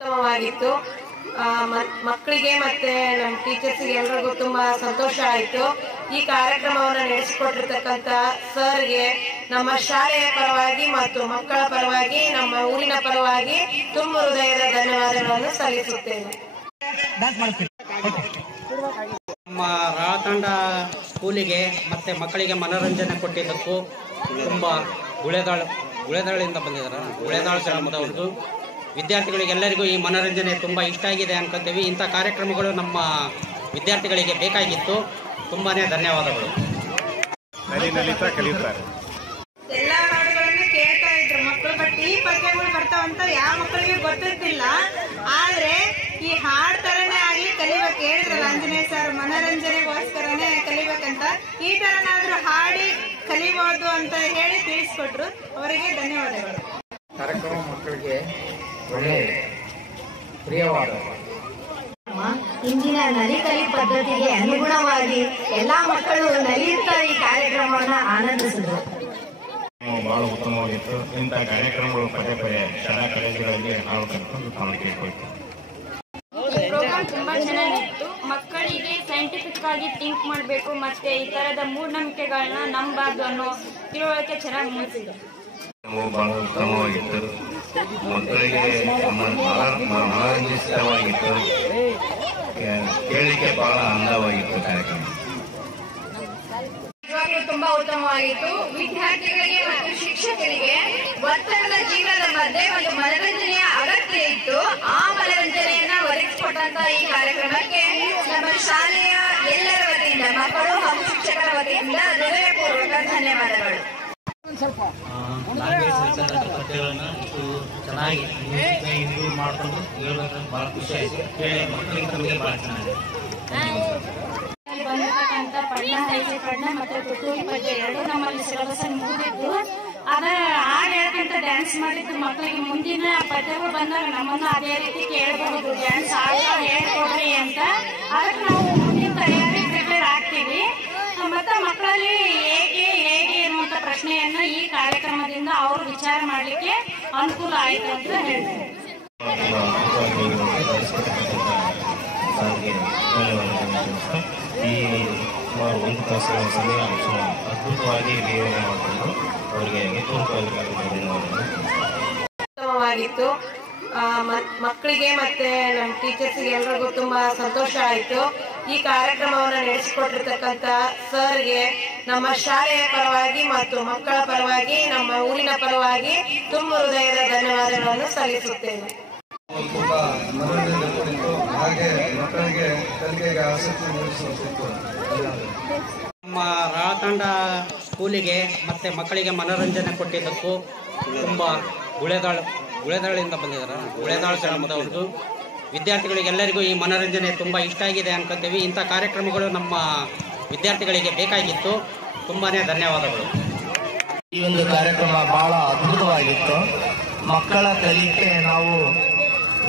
ಉತ್ತಮವಾಗಿತ್ತು. ಮಕ್ಕಳಿಗೆ ಮತ್ತೆ ನಮ್ಮ ಟೀಚರ್ಸ್ಗೆ ಎಲ್ರಿಗೂ ತುಂಬಾ ಸಂತೋಷ ಆಯಿತು. ಈ ಕಾರ್ಯಕ್ರಮವನ್ನು ನಡೆಸಿಕೊಟ್ಟಿರ್ತಕ್ಕಂಥ ಸರ್ಗೆ ನಮ್ಮ ಶಾಲೆಯ ಪರವಾಗಿ ಮತ್ತು ಮಕ್ಕಳ ಪರವಾಗಿ ನಮ್ಮ ಊರಿನ ಪರವಾಗಿ ತುಂಬ ಹೃದಯದ ಧನ್ಯವಾದಗಳನ್ನು ಸಲ್ಲಿಸುತ್ತೇನೆ. ನಮ್ಮ ರಾಳತಂಡ ಸ್ಕೂಲಿಗೆ ಮತ್ತೆ ಮಕ್ಕಳಿಗೆ ಮನೋರಂಜನೆ ಕೊಟ್ಟಿದ್ದಕ್ಕೂ ತುಂಬ ಗುಳೆದಾಳಿಂದ ಬಂದಿದ್ದಾರೆ. ಗುಳೆದಾಳ ಗ್ರಾಮದವ್ರದ್ದು ವಿದ್ಯಾರ್ಥಿಗಳಿಗೆಲ್ಲರಿಗೂ ಈ ಮನೋರಂಜನೆ ತುಂಬ ಇಷ್ಟ ಆಗಿದೆ ಅನ್ಕೋತೀವಿ. ಇಂಥ ಕಾರ್ಯಕ್ರಮಗಳು ನಮ್ಮ ವಿದ್ಯಾರ್ಥಿಗಳಿಗೆ ಬೇಕಾಗಿತ್ತು. ತುಂಬಾ ಧನ್ಯವಾದಗಳು. ಎಲ್ಲ ಹಾಡುಗಳನ್ನು ಕೇಳ್ತಾ ಇದ್ರು ಮಕ್ಕಳು. ಬಟ್ ಈ ಪದ್ಯಗಳು ಬರ್ತಾವಂತ ಯಾವ ಮಕ್ಕಳಿಗೆ ಗೊತ್ತಿರ್ತಿಲ್ಲ. ಆದ್ರೆ ಈ ಹಾಡ್ ತರನೇ ಆಗ್ಲಿ ಕಲಿಬೇಕು. ಹೇಳಿದ್ರಲ್ಲ ಆಂಜನೇಯ ಸರ್, ಮನೋರಂಜನೆಗೋಸ್ಕರನೇ ಕಲಿಬೇಕಂತ. ಈ ತರನಾದ್ರೂ ಹಾಡಿ ಕಲಿಬಹುದು ಅಂತ ಹೇಳಿ ತಿಳಿಸ್ಕೊಟ್ರು. ಅವರಿಗೆ ಧನ್ಯವಾದಗಳು. ಕಾರ್ಯಕ್ರಮ ಮಕ್ಕಳಿಗೆ ಒಳ್ಳೆ ಪ್ರಿಯವಾದ ಇಂದಿನ ನಲಿಕಲಿ ಪದ್ಧತಿಗೆ ಅನುಗುಣವಾಗಿ ಎಲ್ಲಾ ಮಕ್ಕಳು ನಲಿಯುತ್ತಾ ಈ ಕಾರ್ಯಕ್ರಮವನ್ನು ಆನಂದಿಸಿದ್ರು. ಬಹಳ ಉತ್ತಮವಾಗಿತ್ತು. ಇಂಥ ಕಾರ್ಯಕ್ರಮಗಳು ಪದೇ ಪದೇ ಶಾಲಾ ಕಾಲೇಜುಗಳಲ್ಲಿ ನಾವು ಕರ್ಕೊಂಡು ತಾವು ಕೇಳ್ಕೊಳ್ತೀವಿ. ಪ್ರೋಗ್ರಾಮ್ ತುಂಬಾ ಚೆನ್ನಾಗಿತ್ತು. ಮಕ್ಕಳಿಗೆ ಸೈಂಟಿಫಿಕ್ ಆಗಿ ಥಿಂಕ್ ಮಾಡಬೇಕು ಮತ್ತೆ ಈ ತರದ ಮೂಢನಂಬಿಕೆಗಳನ್ನ ನಂಬಬಾರ್ದು ಅನ್ನೋ ತಿಳುವಳಿಕೆ ಚೆನ್ನಾಗಿ ಮೂಡಿಸಿದೆ. ಬಹಳ ಉತ್ತಮವಾಗಿತ್ತು. ಮಕ್ಕಳಿಗೆ ಮನೋರಂಜಿತವಾಗಿತ್ತು. ಕೇಳಲಿಕ್ಕೆ ಬಹಳ ಅಂದವಾಗಿತ್ತು ಕಾರ್ಯಕ್ರಮ. ತುಂಬಾ ಉತ್ತಮವಾಗಿತ್ತು. ವಿದ್ಯಾರ್ಥಿಗಳಿಗೆ ಮತ್ತು ಶಿಕ್ಷಕರಿಗೆ ಒತ್ತಡದ ಜೀವನದ ಮಧ್ಯೆ ಒಂದು ಮನರಂಜನೆಯ ಅಗತ್ಯ ಇತ್ತು. ಆ ಮನರಂಜನೆಯನ್ನ ಒದಗಿಸಿಕೊಟ್ಟಂತ ಈ ಕಾರ್ಯಕ್ರಮಕ್ಕೆ ನಮ್ಮ ಶಾಲೆಯ ಎಲ್ಲರ ವತಿಯಿಂದ, ಮಕ್ಕಳು ಹಾಗೂ ಶಿಕ್ಷಕರ ವತಿಯಿಂದ ಹೃದಯಪೂರ್ವಕ ಧನ್ಯವಾದಗಳು. ಪದ್ಯಗಳನ್ನು ಇಷ್ಟು ಚೆನ್ನಾಗಿ ಇಂಪ್ರೂವ್ ಮಾಡಿಕೊಂಡು ಹೇಳ್ಬೇಕಂತ ಭಾಳ ಖುಷಿ ಆಯಿತು. ಕೇಳಿ ಮಕ್ಕಳಿಗೆ ತಮಗೆ ಭಾಳ ಚೆನ್ನಾಗಿದೆ. ಬಂದಿರತಕ್ಕಂಥ ಪಡ್ನ ಮತ್ತೆ ತುತ್ತೂರಿ ಪದ್ಯ ಎರಡು ನಮ್ಮಲ್ಲಿ ಸಿಲೆಬಸ್ ಮುಗಿದಿದ್ದು. ಅದರ ಹಾಡು ಹೇಳ್ಕೊಂತ ಡ್ಯಾನ್ಸ್ ಮಾಡಿದ್ದು ಮಕ್ಕಳಿಗೆ ಮುಂದಿನ ಪದ್ಯಗಳು ಬಂದಾಗ ನಮ್ಮನ್ನು ಅದೇ ರೀತಿ ಕೇಳಬಹುದು. ಡ್ಯಾನ್ಸ್ ಹೇಳ್ಕೊಡ್ರಿ ಅಂತ. ಅದಕ್ಕೆ ನಾವು ಮುಂದಿನ ತಯಾರಿ ಪ್ರಿಪೇರ್ ಆಗ್ತೀವಿ. ಮತ್ತೆ ಮಕ್ಕಳಲ್ಲಿ ಹೇಗೆ ಎನ್ನುವಂತ ಪ್ರಶ್ನೆಯನ್ನ ಈ ಕಾರ್ಯಕ್ರಮದಿಂದ ಅವರು ವಿಚಾರ ಮಾಡಲಿಕ್ಕೆ ಅನುಕೂಲ ಆಯಿತು ಅಂತ ಹೇಳ್ತಾರೆ. ಈ ಸುಮಾರು 1 ತಾಸುಗಳ ಸಮಯ ಅದ್ಭುತವಾಗಿ ನಿರ್ವಹಣೆ ಮಾಡಿಕೊಂಡು ಅವರಿಗೆ ಉತ್ತಮವಾಗಿತ್ತು. ಮಕ್ಕಳಿಗೆ ಮತ್ತೆ ನಮ್ಮ ಟೀಚರ್ಸ್ಗೆ ಎಲ್ರಿಗೂ ತುಂಬಾ ಸಂತೋಷ ಆಯಿತು. ಈ ಕಾರ್ಯಕ್ರಮವನ್ನು ನಡೆಸಿಕೊಟ್ಟಿರ್ತಕ್ಕಂಥ ಸರ್ಗೆ ನಮ್ಮ ಶಾಲೆಯ ಪರವಾಗಿ ಮತ್ತು ಮಕ್ಕಳ ಪರವಾಗಿ ನಮ್ಮ ಊರಿನ ಪರವಾಗಿ ತುಂಬ ಹೃದಯದ ಧನ್ಯವಾದಗಳನ್ನು ಸಲ್ಲಿಸುತ್ತೇನೆ. ತುಂಬಾ ಮನೋರಂಜನೆ ಕೊಟ್ಟಿತ್ತು. ಹಾಗೆ ಮಕ್ಕಳಿಗೆ ಕಲಿಕೆಗೆ ಆಸಕ್ತಿ ಮೂಡಿಸುತ್ತಿತ್ತು. ನಮ್ಮ ರಾಳತಂಡ ಸ್ಕೂಲಿಗೆ ಮತ್ತೆ ಮಕ್ಕಳಿಗೆ ಮನೋರಂಜನೆ ಕೊಟ್ಟಿದ್ದಕ್ಕೂ ತುಂಬ ಗುಳೆದಾಳಿಂದ ಬಂದಿದ್ದಾರೆ. ಗುಳೆದಾಳ ಗ್ರಾಮದವ್ರದ್ದು ವಿದ್ಯಾರ್ಥಿಗಳಿಗೆಲ್ಲರಿಗೂ ಈ ಮನೋರಂಜನೆ ತುಂಬ ಇಷ್ಟ ಆಗಿದೆ ಅನ್ಕೋತೀವಿ. ಇಂಥ ಕಾರ್ಯಕ್ರಮಗಳು ನಮ್ಮ ವಿದ್ಯಾರ್ಥಿಗಳಿಗೆ ಬೇಕಾಗಿತ್ತು. ತುಂಬಾ ಧನ್ಯವಾದಗಳು. ಈ ಒಂದು ಕಾರ್ಯಕ್ರಮ ಬಹಳ ಅದ್ಭುತವಾಗಿತ್ತು. ಮಕ್ಕಳ ಕಲಿಕೆ ನಾವು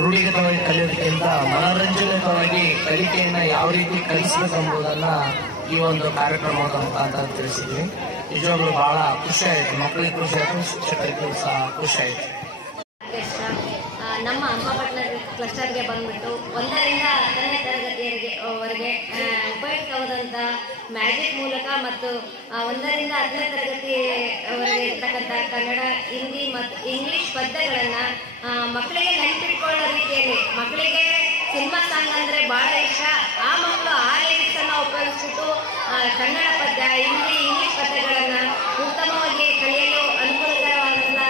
ರೂಢಿಗತವಾಗಿ ಕಲಿಯೋದಕ್ಕಿಂತ ಮನೋರಂಜನೆತವಾಗಿ ಕಲಿಕೆಯನ್ನ ಯಾವ ರೀತಿ ಕಲಿಸಬೇಕೆಂಬುದನ್ನ ಈ ಒಂದು ಕಾರ್ಯಕ್ರಮದ ಮುಖಾಂತರ ತಿಳಿಸಿದ್ವಿ. ನಿಜವಾಗ್ಲೂ ಬಹಳ ಖುಷಿ ಆಯಿತು. ಮಕ್ಕಳಿಗೆ ಖುಷಿ ಆಯಿತು, ಶಿಕ್ಷಕರಿಗೂ ಸಹ ಖುಷಿ ಆಯಿತು. ನಮ್ಮ ಅಂಬಾಪಟ್ನ ಕ್ಲಸ್ಟರ್ಗೆ ಬಂದ್ಬಿಟ್ಟು 1ರಿಂದ 10ನೇ ತರಗತಿಯವರೆಗೆ ಉಪಯುಕ್ತವಾದಂಥ ಮ್ಯಾಜಿಕ್ ಮೂಲಕ ಮತ್ತು 1ರಿಂದ 10ನೇ ತರಗತಿಯವರೆಗೆ ಇರ್ತಕ್ಕಂಥ ಕನ್ನಡ, ಹಿಂದಿ ಮತ್ತು ಇಂಗ್ಲಿಷ್ ಪದ್ಯಗಳನ್ನು ಮಕ್ಕಳಿಗೆ ನೆನಪಿಟ್ಕೊಳ್ಳೋ ರೀತಿಯಲ್ಲಿ, ಮಕ್ಕಳಿಗೆ ಸಿನಿಮಾ ಸಾಂಗ್ ಅಂದರೆ ಭಾಳ ಇಷ್ಟ. ಆ ಮಕ್ಕಳು ಆ ಲಿರಿಕ್ಸನ್ನು ಉಪಯೋಗಿಸ್ಬಿಟ್ಟು ಕನ್ನಡ ಪದ್ಯ, ಹಿಂದಿ, ಇಂಗ್ಲಿಷ್ ಪದ್ಯಗಳನ್ನು ಉತ್ತಮವಾಗಿ ಕಲಿಯಲು ಅನುಕೂಲಕರವಾದಂಥ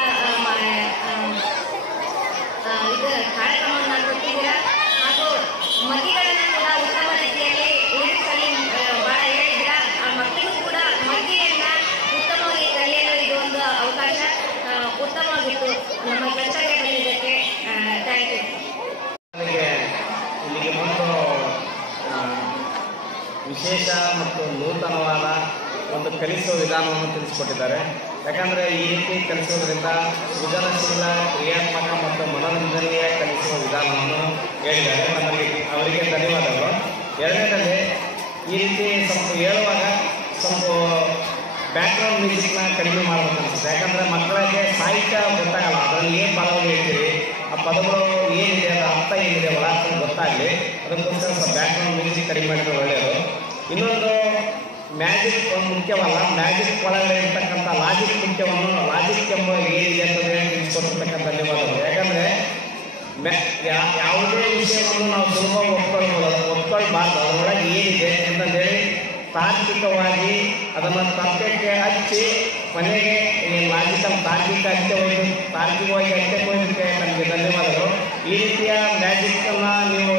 ಇದು ಕಾರ್ಯಕ್ರಮವನ್ನು ಕೊಟ್ಟಿದ್ದೀರಾ. ಹಾಗೂ ಮಗ್ಗಿಗಳನ್ನು ಕೂಡ ಉತ್ತಮ ರೀತಿಯಲ್ಲಿ ಲಿರಿಕ್ಸಲ್ಲಿ ಭಾಳ ಹೇಳಿದ್ದೀರಾ. ಆ ಮಕ್ಕಳಿಗೂ ಕೂಡ ಮಗ್ಗಿಯನ್ನು ಉತ್ತಮವಾಗಿ ಕಲಿಯಲು ಇದು ಒಂದು ಅವಕಾಶ. ಉತ್ತಮವಾಗಿತ್ತು. ನಮ್ಮ ಕ್ಲಸ್ಟರ್ಗೆ ಬಂದಿದ್ದಕ್ಕೆ ಥ್ಯಾಂಕ್ ಯು. ಇಲ್ಲಿಗೆ ಬಂದು ವಿಶೇಷ ಮತ್ತು ನೂತನವಾದ ಒಂದು ಕಲಿಸುವ ವಿಧಾನವನ್ನು ತಿಳಿಸಿಕೊಟ್ಟಿದ್ದಾರೆ. ಯಾಕಂದರೆ ಈ ರೀತಿ ಕಲಿಸೋದ್ರಿಂದ ಸೃಜನಶೀಲ, ಕ್ರಿಯಾತ್ಮಕ ಮತ್ತು ಮನೋರಂಜನೆಯ ಕಲಿಸುವ ವಿಧಾನವನ್ನು ಹೇಳಿದ್ದಾರೆ. ಅವರಿಗೆ ಧನ್ಯವಾದಗಳು. ಎರಡನೇದಲ್ಲಿ ಈ ರೀತಿ ಸ್ವಲ್ಪ ಹೇಳುವಾಗ ಸ್ವಲ್ಪ ಬ್ಯಾಕ್ಗ್ರೌಂಡ್ ಮ್ಯೂಸಿಕ್ನ ಕಡಿಮೆ ಮಾಡಬೇಕು ಅನಿಸುತ್ತೆ. ಯಾಕಂದರೆ ಮಕ್ಕಳಿಗೆ ಸಾಹಿತ್ಯ ಗೊತ್ತಾಗಲ್ಲ. ಅದರಲ್ಲಿ ಏನು ಪದಗಳು ಹೇಳ್ತೀವಿ, ಆ ಪದಗಳು ಏನಿದೆ ಅದರ ಗೊತ್ತಾಗಲಿ, ಅದಕ್ಕೋಸ್ಕರ ಸ್ವಲ್ಪ ಬ್ಯಾಕ್ಗ್ರೌಂಡ್ ಮ್ಯೂಸಿಕ್ ಕಡಿಮೆ ಮಾಡಿದ್ರೆ ಒಳ್ಳೆಯದು. ಇನ್ನೊಂದು ಮ್ಯಾಜಿಕ್ ಒಂದು ಮುಖ್ಯವಲ್ಲ, ಮ್ಯಾಜಿಕ್ ಒಳಗಡೆ ಇರ್ತಕ್ಕಂಥ ಲಾಜಿಕ್ ಮುಖ್ಯವನ್ನು, ಲಾಜಿಕ್ ಎಂಬ ಏನಿದೆ ಅಂತಂದರೆ ತಿಳಿಸ್ಕೊಟ್ಟಿರ್ತಕ್ಕಂಥ ಧನ್ಯವಾದಗಳು. ಯಾಕಂದರೆ ಯಾವುದೇ ವಿಷಯವನ್ನು ನಾವು ಸುಲಭ ಒಪ್ಕೊಳ್ಬಾರ್ದು, ಅದರೊಳಗೆ ಏನಿದೆ ಅಂತಂದೇಳಿ ತಾರ್ಕಿಕವಾಗಿ ಅದನ್ನು ತರ್ಕಕ್ಕೆ ಹಚ್ಚಿ ಮನೆಗೆ ಲಾಜಿಕಲ್ ತಾರ್ಕಿಕವಾಗಿ ಹಚ್ಚಕ್ಕೆ ಹೋಗೋದಕ್ಕೆ ನಮಗೆ ಧನ್ಯವಾದಗಳು. ಈ ರೀತಿಯ ಮ್ಯಾಜಿಕ್ಕನ್ನು ನೀವು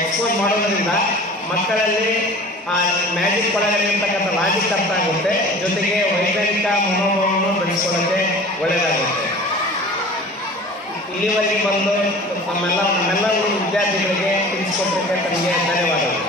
ಎಕ್ಸ್ಪೋಸ್ ಮಾಡೋದ್ರಿಂದ ಮಕ್ಕಳಲ್ಲಿ ಆ ಮ್ಯಾಜಿಕ್ ಒಳಗಡೆ ಇರ್ತಕ್ಕಂಥ ಲಾಜಿಕ್ ಅರ್ಥ ಆಗುತ್ತೆ, ಜೊತೆಗೆ ವೈಜ್ಞಾನಿಕ ಮನೋಭಾವವನ್ನು ಬೆಳೆಸ್ಕೊಳ್ಳೋಕ್ಕೆ ಒಳ್ಳೆಯದಾಗುತ್ತೆ. ಇಲ್ಲಿವರೆಗೆ ಬಂದು ನಮ್ಮೆಲ್ಲ ವಿದ್ಯಾರ್ಥಿಗಳಿಗೆ ತಿಳಿಸ್ಕೊಟ್ಟಕ್ಕೆ ತಮಗೆ ಧನ್ಯವಾದಗಳು.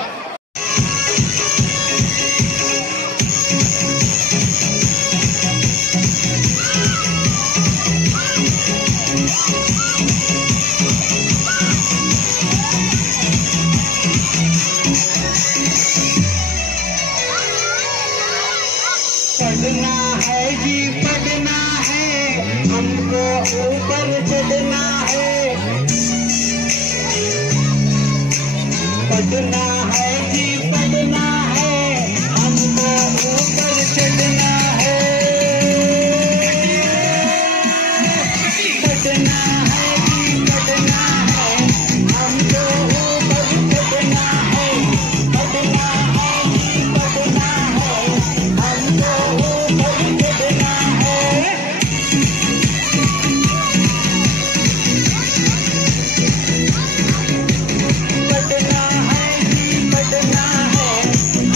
पढ़ना है जी पढ़ना है, हमको ऊपर चढ़ना है। पढ़ना है जी पढ़ना है, हमको ऊपर चढ़ना है। पढ़ना है जी पढ़ना है, हमको ऊपर चढ़ना है। पढ़ना है जी पढ़ना है, हमको ऊपर चढ़ना है। पढ़ना है जी पढ़ना है,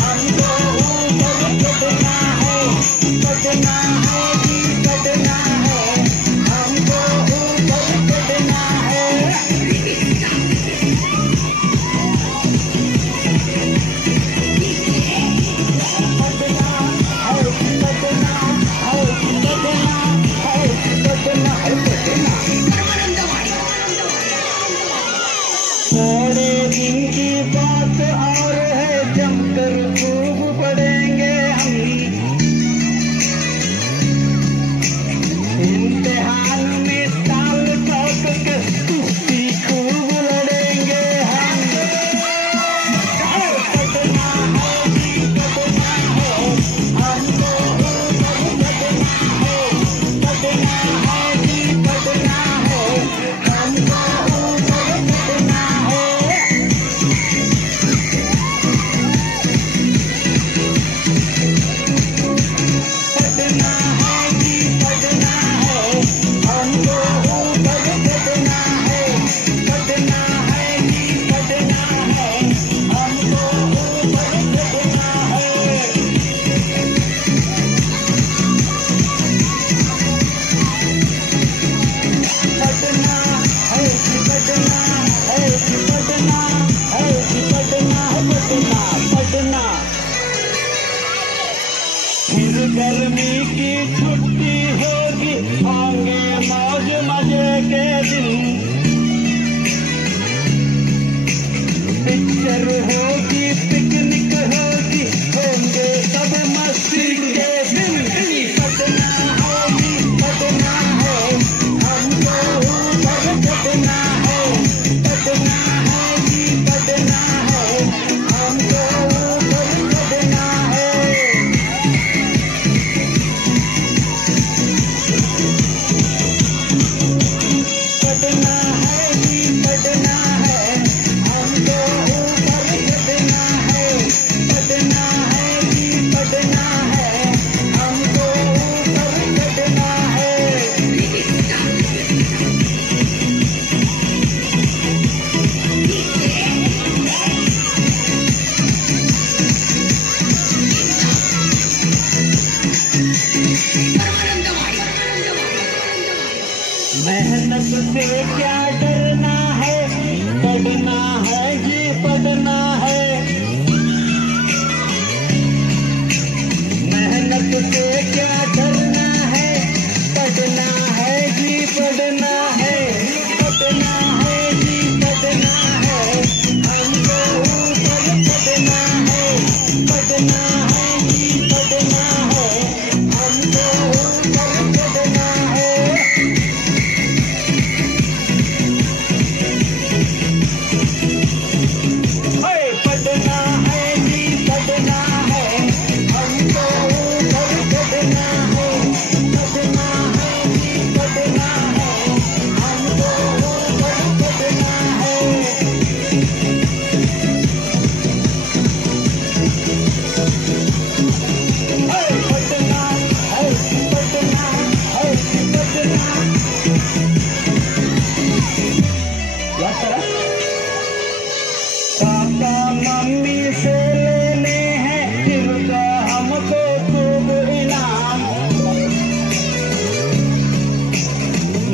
हमको ऊपर चढ़ना है। पढ़ना है जी पढ़ना है, हमको ऊपर चढ़ना है। थोड़े दिन की बात और है, जमकर खूब पढ़ेंगे हम। इम्तिहान में ताल ठोक के कुश्ती खूब लड़ेंगे हम। पढ़ना है जी पढ़ना है, हमको ऊपर चढ़ना है। पढ़ना है जी पढ़ना है, हमको ऊपर चढ़ना है। पढ़ना है जी पढ़ना है, हमको ऊपर चढ़ना है। पढ़ना है जी पढ़ना है, हमको ऊपर चढ़ना है। पढ़ना है जी पढ़ना है, पढ़ना है जी पढ़ना है। पढ़ना फिर गर्मी की छुट्टी होगी, आएंगे मौज मजे के दिन। पिक्चर होगी, पिकनिक होगी, होंगे सब मस्ती के दिन। पढ़ना है जी पढ़ना है, हमको ऊपर चढ़ना है। पढ़ना है जी पढ़ना है, हमको ऊपर चढ़ना है। पढ़ना है जी पढ़ना है, हमको ऊपर चढ़ना है। पापा मम्मी से लेने हैं जिनका हमको खूब इनाम,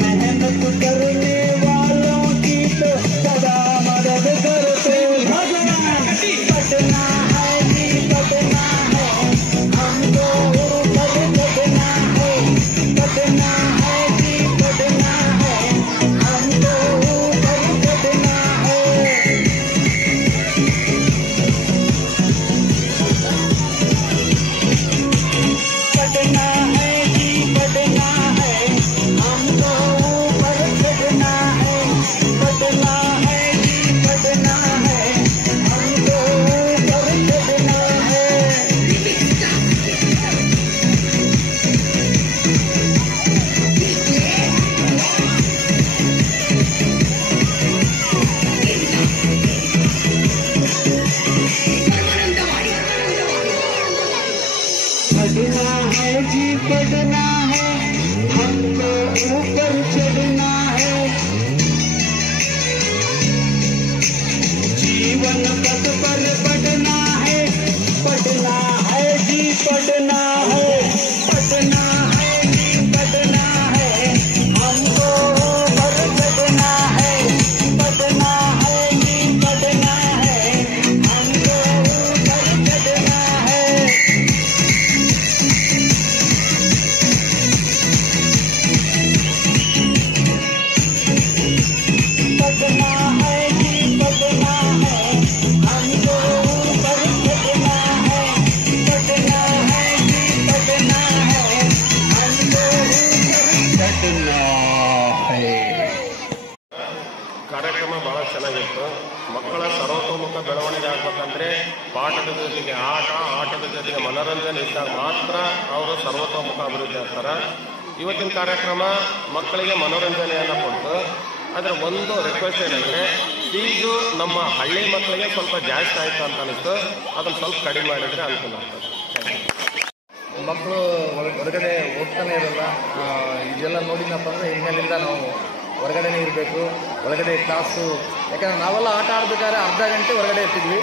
मेहनत करने वालों की तो सदा मदद करते भगवान। पढ़ना है जी पढ़ना है, हमको ऊपर चढ़ना है। पढ़ना है जी पढ़ना है, हमको ऊपर चढ़ना है। पढ़ना है जी पढ़ना है, हमको ऊपर चढ़ना है। पढ़ना है जी पढ़ना है, हमको ऊपर चढ़ना है। पढ़ना है जी पढ़ना है, हमको ऊपर चढ़ना है। जीवन पथ पर पढ़ना है, पढ़ना है जी पढ़ना है। पढ़ना है जी पढ़ना है, हमको ऊपर चढ़ना है। पढ़ना है जी पढ़ना है, हमको ऊपर चढ़ना है। पढ़ना है जी पढ़ना है, हमको ऊपर चढ़ना है। पढ़ना है जी पढ़ना है, हमको ऊपर चढ़ना है। ಕಾರ್ಯಕ್ರಮ ಭಾಳ ಚೆನ್ನಾಗಿತ್ತು. ಮಕ್ಕಳ ಸರ್ವತೋಮುಖ ಬೆಳವಣಿಗೆ ಆಗಬೇಕಂದ್ರೆ ಪಾಠದ ಜೊತೆಗೆ ಆಟದ ಜೊತೆಗೆ ಮನೋರಂಜನೆ ಇದ್ದಾಗ ಮಾತ್ರ ಅವರು ಸರ್ವತೋಮುಖ ಅಭಿವೃದ್ಧಿ ಆಗ್ತಾರೆ. ಇವತ್ತಿನ ಕಾರ್ಯಕ್ರಮ ಮಕ್ಕಳಿಗೆ ಮನೋರಂಜನೆಯನ್ನು ಕೊಟ್ಟು ಅದರ ಒಂದು ರಿಕ್ವೆಸ್ಟ್ ಏನಂದರೆ ಫೀಸು ನಮ್ಮ ಹಳ್ಳಿ ಮಕ್ಕಳಿಗೆ ಸ್ವಲ್ಪ ಜಾಸ್ತಿ ಆಯಿತು ಅಂತ ಅನಿಸ್ತು. ಅದನ್ನು ಸ್ವಲ್ಪ ಕಡಿಮೆ ಮಾಡಿದರೆ ಅನುಕೂಲ ಆಗ್ತದೆ. ಮಕ್ಕಳು ಹೊರಗಡೆ ಹೋಗ್ತಾನೆ ಇರಲ್ಲ. ಇದೆಲ್ಲ ನೋಡಿನಪ್ಪ ಅಂದರೆ ಇನ್ಮೇಲಿಂದ ನಾವು ಹೊರಗಡೆನೇ ಇರಬೇಕು. ಒಳಗಡೆ ಕ್ಲಾಸು, ಯಾಕಂದರೆ ನಾವೆಲ್ಲ ಆಟ ಆಡಬೇಕಾದ್ರೆ ಅರ್ಧ ಗಂಟೆ ಹೊರಗಡೆ ಇರ್ತಿದ್ವಿ.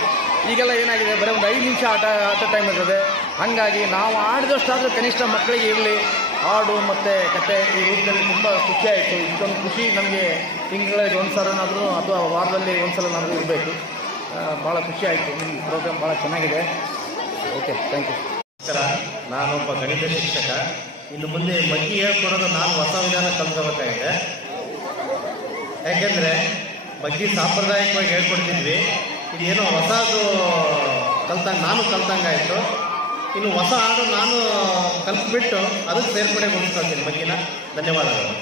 ಈಗೆಲ್ಲ ಏನಾಗಿದೆ, ಬರೀ ಒಂದು 5 ನಿಮಿಷ ಆಟ ಟೈಮ್ ಇರ್ತದೆ. ಹಾಗಾಗಿ ನಾವು ಆಡಿದಷ್ಟಾದರೂ ಕನಿಷ್ಠ ಮಕ್ಕಳಿಗೆ ಇರಲಿ. ಹಾಡು ಮತ್ತು ಕತೆ ಈ ರೂಪದಲ್ಲಿ ತುಂಬ ಖುಷಿ ಆಯಿತು. ಇಷ್ಟೊಂದು ಖುಷಿ ನಮಗೆ ತಿಂಗಳಿಗೆ ಒಂದು ಸಲನಾದರೂ ಅಥವಾ ವಾರದಲ್ಲಿ ಒಂದು ಸಲನಾದರೂ ಇರಬೇಕು. ಭಾಳ ಖುಷಿ ಆಯಿತು. ನಿಮ್ಮ ಪ್ರೋಗ್ರಾಮ್ ಭಾಳ ಚೆನ್ನಾಗಿದೆ. Okay, thank you. ನಮಸ್ಕಾರ, ನಾನೊಬ್ಬ ಗಣಿತ ಶಿಕ್ಷಕ. ಇನ್ನು ಮುಂದೆ ಬಗ್ಗೆ ಹೇಳ್ಕೊಡೋದು ನಾನು ಹೊಸ ವಿಧಾನ ಕಲ್ತ್ಕೋಬೇಕಾಗಿದೆ. ಯಾಕೆಂದರೆ ಬಗ್ಗೆ ಸಾಂಪ್ರದಾಯಿಕವಾಗಿ ಹೇಳ್ಕೊಡ್ತಿದ್ವಿ. ಇದೇನೋ ಹೊಸದು ನಾನು ಕಲ್ತಂಗಾಯಿತು. ಇನ್ನು ಹೊಸ ಹಾಡು ನಾನು ಕಲ್ತ್ಬಿಟ್ಟು ಅದಕ್ಕೆ ಸೇರ್ಪಡೆಗೊಳಿಸ್ಕೊಳ್ತೀನಿ ಬಗ್ಗೆನ. ಧನ್ಯವಾದಗಳು.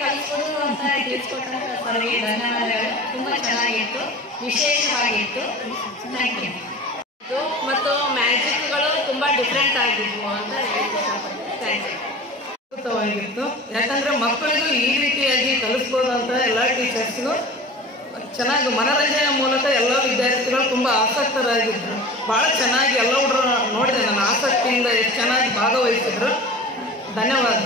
ಕಲಿಸ್ಬೋದು ಅಂತ ತಿಳಿಸ್ಕೊಟ್ಟಂತ ಸರ್ಗೆ ಧನ್ಯವಾದಗಳು. ತುಂಬ ಚೆನ್ನಾಗಿತ್ತು, ವಿಶೇಷವಾಗಿತ್ತು. Thank you. ಮತ್ತು ಮ್ಯಾಜಿಕ್ಗಳು ತುಂಬ ಡಿಫ್ರೆಂಟ್ ಆಗಿದ್ವು ಅಂತ ಹೇಳಕ್ಕೆ ಇಷ್ಟಪಡ್ತೀನಿ. Thank you. ಅದ್ಭುತವಾಗಿತ್ತು. ಯಾಕಂದರೆ ಮಕ್ಕಳಿಗೂ ಈ ರೀತಿಯಾಗಿ ಕಲಿಸ್ಬೋದು ಅಂತ ಎಲ್ಲ ಟೀಚರ್ಸ್ಗೂ ಚೆನ್ನಾಗಿ ಮನೋರಂಜನೆ ಮೂಲಕ ಎಲ್ಲ ವಿದ್ಯಾರ್ಥಿಗಳು ತುಂಬ ಆಸಕ್ತರಾಗಿದ್ದರು. ಭಾಳ ಚೆನ್ನಾಗಿ ಎಲ್ಲ ಹುಡುಗರು ನೋಡಿದೆ, ನನ್ನ ಆಸಕ್ತಿಯಿಂದ ಎಷ್ಟು ಚೆನ್ನಾಗಿ ಭಾಗವಹಿಸಿದ್ರು. ಧನ್ಯವಾದ.